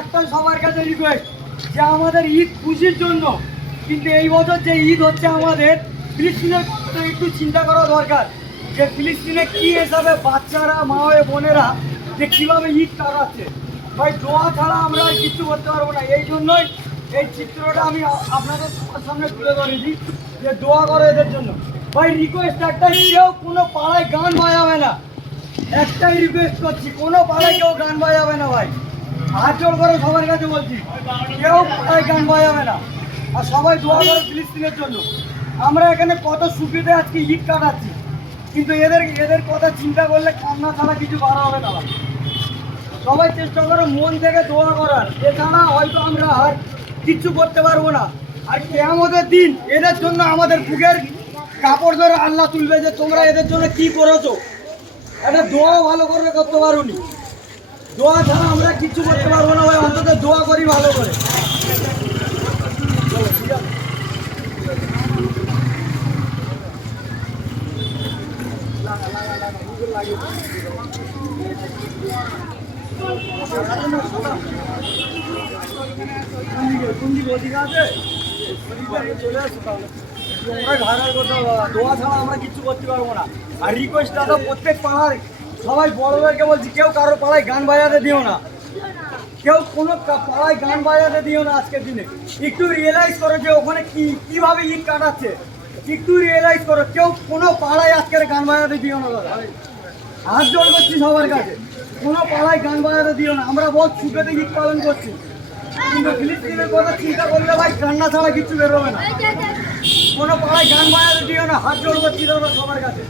একটা সবার কাছে রিকোয়েস্ট যে আমাদের ঈদ খুশির জন্য, কিন্তু এই বছর যে ঈদ হচ্ছে আমাদের ফিলিস্তিনের তো একটু চিন্তা করা দরকার যে ফিলিস্তিনে কী হিসাবে বাচ্চারা মা হয়ে বোনেরা যে কীভাবে ঈদ কাটাচ্ছে। ভাই দোয়া ছাড়া আমরা আর কিছু করতে পারবো না। এই জন্যই এই চিত্রটা আমি আপনাদের সবার সামনে তুলে ধরেছি যে দোয়া করো এদের জন্য। ভাই রিকোয়েস্ট একটাই, কেউ কোনো পাড়ায় গান বাজাবে না, একটাই রিকোয়েস্ট করছি, কোনো পাড়ায় কেউ গান বাজাবে না ভাই, হাত জোর করে সবার কাছে বলছি, কেউ পাড়ায় গান বাজাবে না। আর সবাই দোয়া করে ফিলিস্তিনের জন্য। আমরা এখানে কত সুবিধে আজকে ঈদ কাটাচ্ছি, কিন্তু এদের কথা চিন্তা করলে কান্না ছাড়া কিছু করা হবে না ভাই। সবাই চেষ্টা করো মন থেকে দোয়া করার, এছাড়া হয়তো আমরা আর কিচ্ছু করতে পারবো না। আর কিয়ামতের দিন এদের জন্য আমাদের বুকের কাপড় ধরে আল্লাহ তুলবে যে তোমরা এদের জন্য কি করেছো। একটা দোয়া ভালো করে করতে পারোনি, দোয়া ছাড়া আমরা কিচ্ছু করতে পারবো না ভাই। অন্তত দোয়া করি ভালো করে। দোয়া ছাড়া আমরা কিচ্ছু করতে পারবো না। আর রিকোয়েস্ট দাদা প্রত্যেক পাড়ায় সবাই বড়দেরকে বলছি, কেউ কারো পাড়ায় গান বাজাতে দিও না, কেউ কোনো পাড়ায় গান বাজাতে দিও না। আজকের দিনে একটু রিয়েলাইজ করো যে ওখানে কিভাবে ঈদ কাটাচ্ছে, একটু রিয়েলাইজ করো। কেউ কোনো পাড়ায় আজকের গান বাজাতে দিও না দাদা, হাত জোর করছি সবার কাছে, কোনো পাড়ায় গান বাজাতে দিও না। আমরা বহুত সুখেতে ঈদ পালন করছি, কিন্তু ফিলিস্তিনের কথা চিন্তা করলে ভাই কান্না ছাড়া কিচ্ছু বেরোবে না। কোনো পাড়ায় গান বাজাতে দিও না, হাত জোর করছি দাদা সবার কাছে।